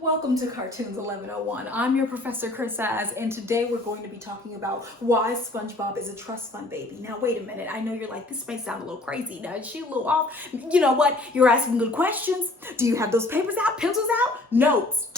Welcome to Cartoons 1101. I'm your Professor Chris As, and today we're going to be talking about why SpongeBob is a trust fund baby. Now, wait a minute. I know you're like, this may sound a little crazy. Now, is she a little off? You know what? You're asking good questions. Do you have those papers out, pencils out? Notes.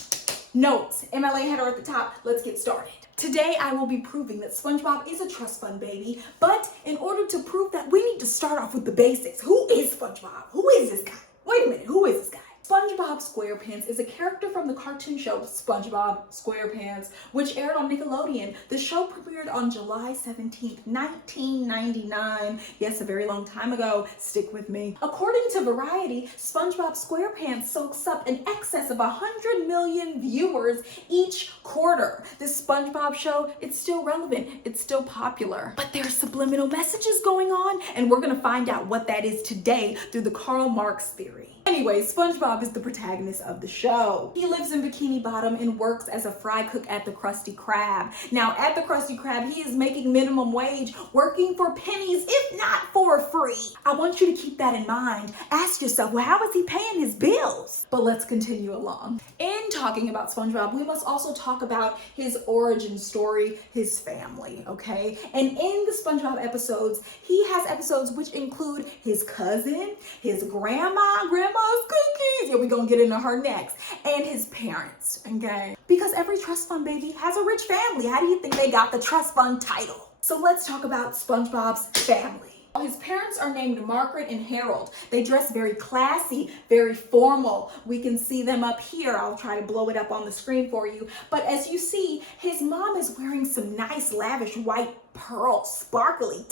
MLA header at the top. Let's get started. Today, I will be proving that SpongeBob is a trust fund baby, but in order to prove that, we need to start off with the basics. Who is SpongeBob? Who is this guy? Wait a minute, who is this guy? SpongeBob Squarepants is a character from the cartoon show SpongeBob Squarepants, which aired on Nickelodeon. The show premiered on July 17th, 1999. Yes, a very long time ago. Stick with me. According to Variety, SpongeBob Squarepants soaks up in excess of 100 million viewers each quarter. This SpongeBob show, it's still relevant. It's still popular. But there's subliminal messages going on, and we're going to find out what that is today through the Karl Marx theory. Anyway, SpongeBob is the protagonist of the show. He lives in Bikini Bottom and works as a fry cook at the Krusty Krab. Now, at the Krusty Krab, he is making minimum wage, working for pennies, if not for free. I want you to keep that in mind. Ask yourself, well, how is he paying his bills? But let's continue along. In talking about SpongeBob, we must also talk about his origin story, his family, okay? And in the SpongeBob episodes, he has episodes which include his cousin, his grandma's cookies, yeah, we're gonna get into her next, and his parents, okay? Because every trust fund baby has a rich family. How do you think they got the trust fund title? So let's talk about SpongeBob's family. His parents are named Margaret and Harold. They dress very classy, very formal. We can see them up here. I'll try to blow it up on the screen for you. But as you see, his mom is wearing some nice, lavish white pearl sparkly.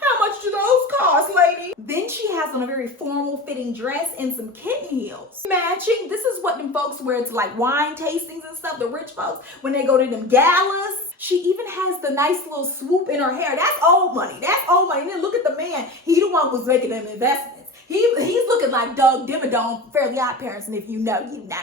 How much do those cost, lady? Then she has on a very formal fitting dress and some kitten heels. Matching. This is what them folks wear to like wine tastings and stuff, the rich folks, when they go to them galas. She even has the nice little swoop in her hair. That's old money. That's old money. And then look at the man. He the one who's making them investments. He's looking like Doug Dimmadome from Fairly Odd Parents, and if you know, you know.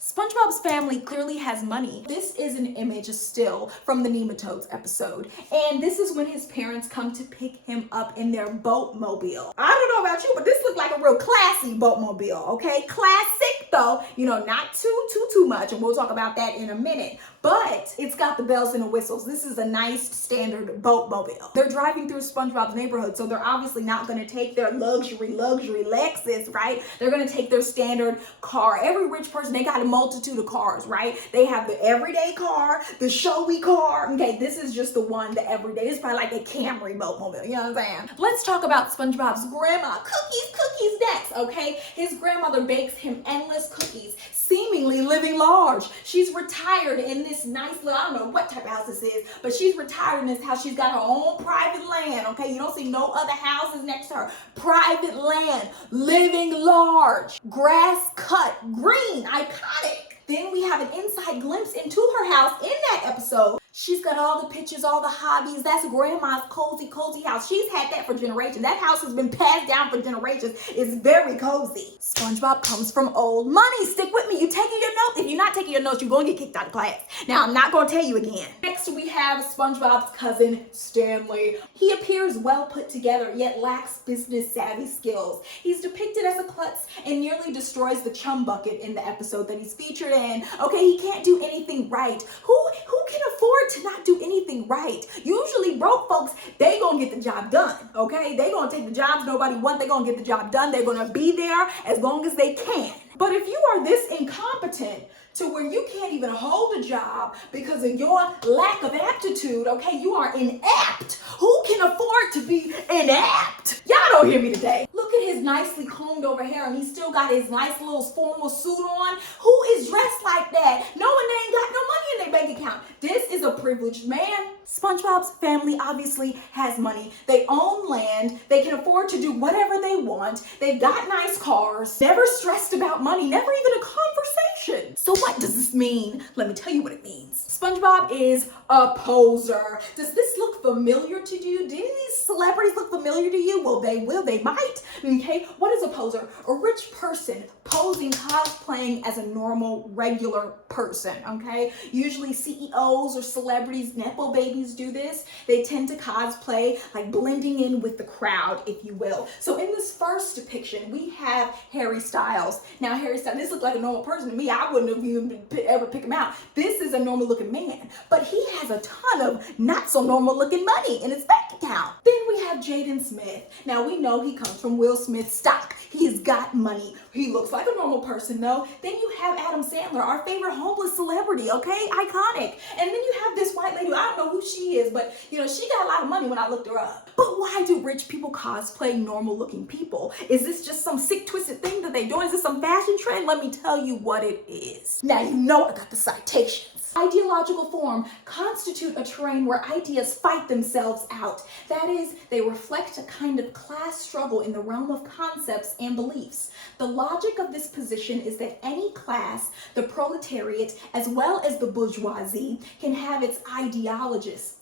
SpongeBob's family clearly has money. This is an image, a still from the Nematodes episode. And this is when his parents come to pick him up in their boatmobile. I don't know about you, but this looked like a real classy boatmobile, okay? Classic though, you know, not too much. And we'll talk about that in a minute. But it's got the bells and the whistles. This is a nice standard boatmobile. They're driving through SpongeBob's neighborhood, so they're obviously not gonna take their luxury Lexus, right? They're gonna take their standard car. Every rich person, they got a multitude of cars, right? They have the everyday car, the showy car. Okay, this is just the one, the everyday. This is probably like a Camry boatmobile, you know what I'm saying? Let's talk about SpongeBob's grandma. Cookies next, okay? His grandmother bakes him endless cookies, seemingly living large. She's retired in this nice little, I don't know what type of house this is, but she's retired in this house. She's got her own private land, okay? You don't see no other houses next to her. Private land, living large, grass cut, green, iconic. Then we have an inside glimpse into her house in that episode. She's got all the pictures, all the hobbies. That's grandma's cozy house. She's had that for generations. That house has been passed down for generations. It's very cozy. SpongeBob comes from old money. Stick with me. You taking your notes? If you're not taking your notes, you're going to get kicked out of class. Now, I'm not going to tell you again. Next, we have SpongeBob's cousin, Stanley. He appears well put together, yet lacks business savvy skills. He's depicted as a klutz and nearly destroys the chum bucket in the episode that he's featured in. Okay, he can't do anything right. Who can afford to not do anything right? Usually broke folks, they gonna get the job done, okay? They gonna take the jobs nobody want, they gonna get the job done, they're gonna be there as long as they can. But if you are this incompetent to where you can't even hold a job because of your lack of aptitude, okay, you are inept. Who can afford to be inept? Y'all don't hear me today. Look at his nicely combed over hair, and he's still got his nice little formal suit on. Who is dressed like that? Knowing they ain't got no money in their bank account. This is a privileged man. SpongeBob's family obviously has money. They own land. They can afford to do whatever they want. They've got nice cars. Never stressed about money. Never even a conversation. So what does this mean? Let me tell you what it means. SpongeBob is a poser. Does this look familiar to you? Do these celebrities look familiar to you? Well, they will. They might. Okay. What is a poser? A rich person posing, cosplaying as a normal, regular person. Okay. Usually CEOs or celebrities, nepo babies do this. They tend to cosplay, like blending in with the crowd, if you will. So in this first depiction, we have Harry Styles. Now, Harry Styles, this looks like a normal person to me. I I wouldn't have even ever picked him out. This is a normal looking man, but he has a ton of not so normal looking money in his bank account. Then we have Jaden Smith. Now we know he comes from Will Smith's stock. He's got money. He looks like a normal person though. Then you have Adam Sandler, our favorite homeless celebrity, okay? Iconic. And then you have this white lady, I don't know who she is, but you know, she got a lot of money when I looked her up. But why do rich people cosplay normal looking people? Is this just some sick twisted thing that they doing? Is this some fashion trend? Let me tell you what it is. Now you know I got the citations. Ideological form constitute a terrain where ideas fight themselves out. That is, they reflect a kind of class struggle in the realm of concepts and beliefs. The logic of this position is that any class, the proletariat, as well as the bourgeoisie, can have its ideologists.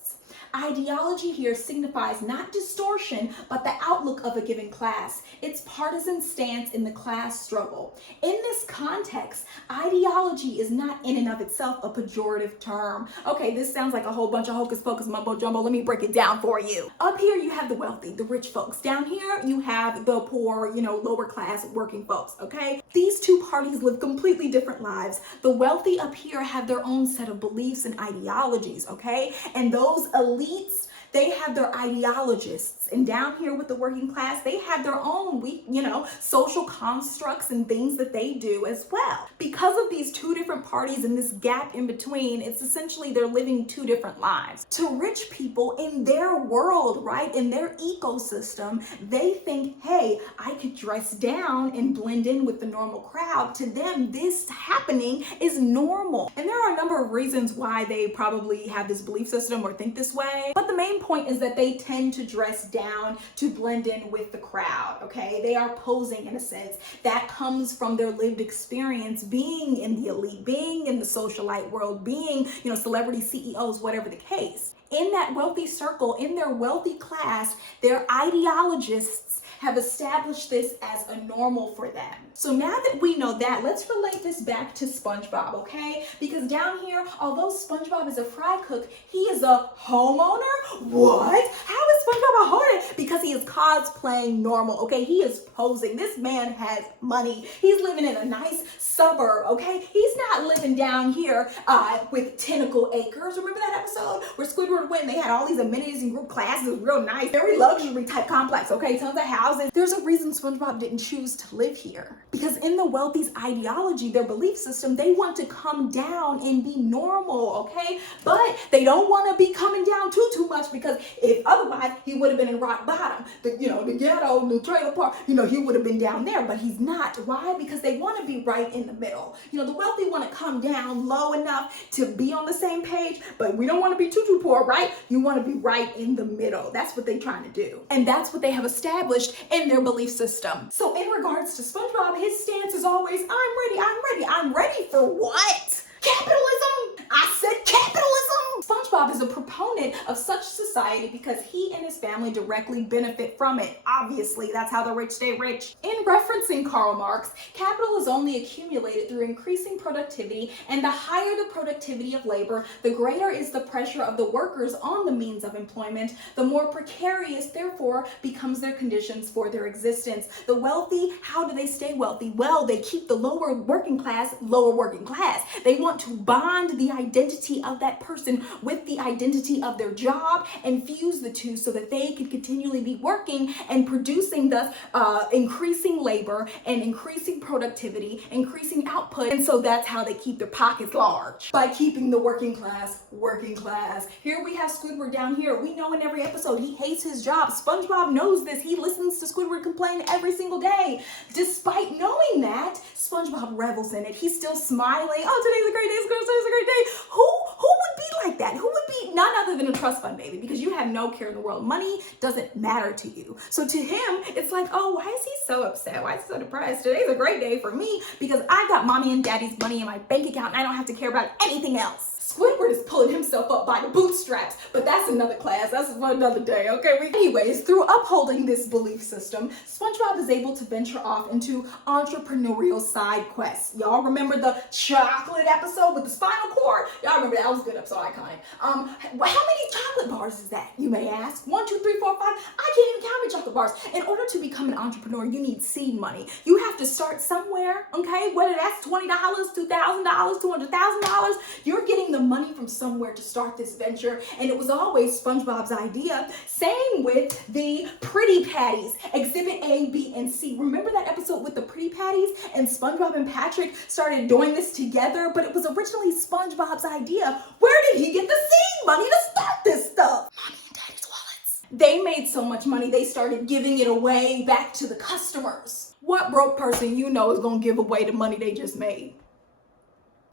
Ideology here signifies not distortion, but the outlook of a given class, its partisan stance in the class struggle. In this context, ideology is not in and of itself a pejorative term. Okay, this sounds like a whole bunch of hocus pocus mumbo jumbo. Let me break it down for you. Up here you have the wealthy, the rich folks. Down here you have the poor, lower class working folks, okay? These two parties live completely different lives. The wealthy up here have their own set of beliefs and ideologies, okay? And those elites, they have their ideologists. And down here with the working class, they have their own, social constructs and things that they do as well. Because of these two different parties and this gap in between, it's essentially they're living two different lives. To rich people in their world, right, in their ecosystem, they think, hey, I could dress down and blend in with the normal crowd. To them, this happening is normal. And there are a number of reasons why they probably have this belief system or think this way. But the main point is that they tend to dress down to blend in with the crowd, okay? They are posing in a sense. That comes from their lived experience being in the elite, being in the socialite world, being, celebrity CEOs, whatever the case. In that wealthy circle, in their wealthy class, their ideologists have established this as a normal for them. So now that we know that, let's relate this back to SpongeBob, okay? Because down here, although SpongeBob is a fry cook, he is a homeowner? What? How is SpongeBob a homeowner? Because he is cosplaying normal, okay? He is posing. This man has money. He's living in a nice suburb, okay? He's not living down here with tentacle acres. Remember that episode where Squidward went and they had all these amenities and group classes, real nice, very luxury type complex, okay? Tons of houses. There's a reason SpongeBob didn't choose to live here. Because in the wealthy's ideology, their belief system, they want to come down and be normal, okay? But they don't want to be coming down too much, because if otherwise he would have been in rock bottom. The ghetto, the trailer park, he would have been down there, but he's not. Why? Because they want to be right in the middle. The wealthy want to come down low enough to be on the same page, but we don't want to be too poor, right? You want to be right in the middle. That's what they're trying to do. And that's what they have established in their belief system. So in regards to SpongeBob, his stance is always, I'm ready for what? Capitalism! I said capitalism! SpongeBob is a proponent of such society because he and his family directly benefit from it. Obviously, that's how the rich stay rich. In referencing Karl Marx, capital is only accumulated through increasing productivity, and the higher the productivity of labor, the greater is the pressure of the workers on the means of employment, the more precarious, therefore, becomes their conditions for their existence. The wealthy, how do they stay wealthy? Well, they keep the lower working class. They want to bond the identity of that person with the identity of their job and fuse the two so that they can continually be working and producing, thus increasing labor and increasing productivity, increasing output. And so that's how they keep their pockets large, by keeping the working class working class. Here we have Squidward down here. We know in every episode he hates his job. SpongeBob knows this. He listens to Squidward complain every single day. Despite knowing that, SpongeBob revels in it. He's still smiling. Oh, today's a great day. Today's a great day. Who would be like that? Who would be none other than a trust fund baby? Because you have no care in the world. Money doesn't matter to you. So to him, it's like, oh, why is he so upset? Why is he so depressed? Today's a great day for me because I got mommy and daddy's money in my bank account and I don't have to care about anything else. Squidward is pulling himself up by the bootstraps, but that's another class. That's for another day, okay? Anyways, through upholding this belief system, SpongeBob is able to venture off into entrepreneurial side quests. Y'all remember the chocolate episode with the spinal cord? Y'all remember that was a good episode, iconic. How many chocolate bars is that, you may ask? 1, 2, 3, 4, 5. I can't even count my chocolate bars. In order to become an entrepreneur, you need seed money. You have to start somewhere, okay? Whether that's $20, $2,000, $200,000, you're getting the money from somewhere to start this venture, and it was always SpongeBob's idea. Same with the Pretty Patties, Exhibit A, B, and C. Remember that episode with the Pretty Patties? And SpongeBob and Patrick started doing this together, but it was originally SpongeBob's idea. Where did he get the seed money to start this stuff? Mommy and Daddy's wallets. They made so much money, they started giving it away back to the customers. What broke person you know is gonna give away the money they just made?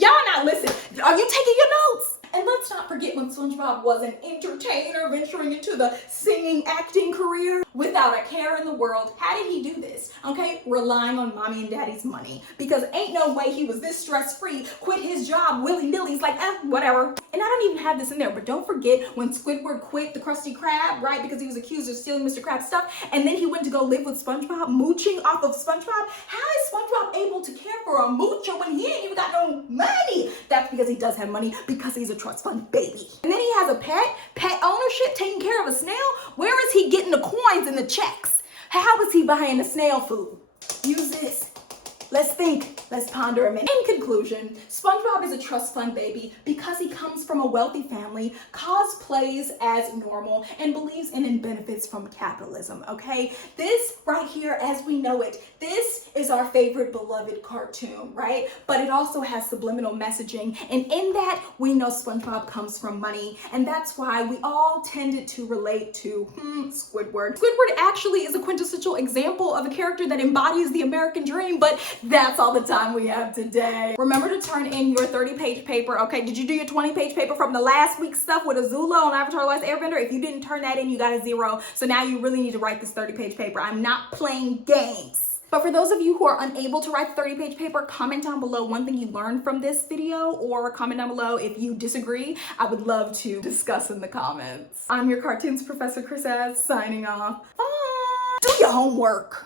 Y'all not listening. Are you taking your notes? And let's not forget when SpongeBob was an entertainer venturing into the singing, acting career without a care in the world. How did he do this? Okay, relying on mommy and daddy's money. Because ain't no way he was this stress-free, quit his job willy-nilly. He's like, whatever. And I don't even have this in there, but don't forget when Squidward quit the Krusty Krab, right? Because he was accused of stealing Mr. Krab's stuff. And then he went to go live with SpongeBob, mooching off of SpongeBob. How is SpongeBob able to care for a moocher when he ain't even got no money? That's because he does have money, because he's a trust fund baby. And then he has a pet ownership, taking care of a snail. Where is he getting the coins and the checks? How is he buying the snail food? Use this. Let's think. Let's ponder a minute. In conclusion, SpongeBob is a trust fund baby because he comes from a wealthy family, cosplays as normal, and believes in benefits from capitalism, okay? This right here, as we know it, this is our favorite beloved cartoon, right? But it also has subliminal messaging, and in that, we know SpongeBob comes from money, and that's why we all tended to relate to Squidward. Squidward actually is a quintessential example of a character that embodies the American dream, but that's all the time we have today. Remember to turn in your 30-page paper, okay? Did you do your 20-page paper from the last week's stuff with Azula on Avatar: The Last Airbender? If you didn't turn that in, you got a 0. So now you really need to write this 30-page paper. I'm not playing games. But for those of you who are unable to write the 30-page paper, comment down below one thing you learned from this video, or comment down below if you disagree. I would love to discuss in the comments. I'm your cartoons Professor Chris, signing off. Bye. Do your homework.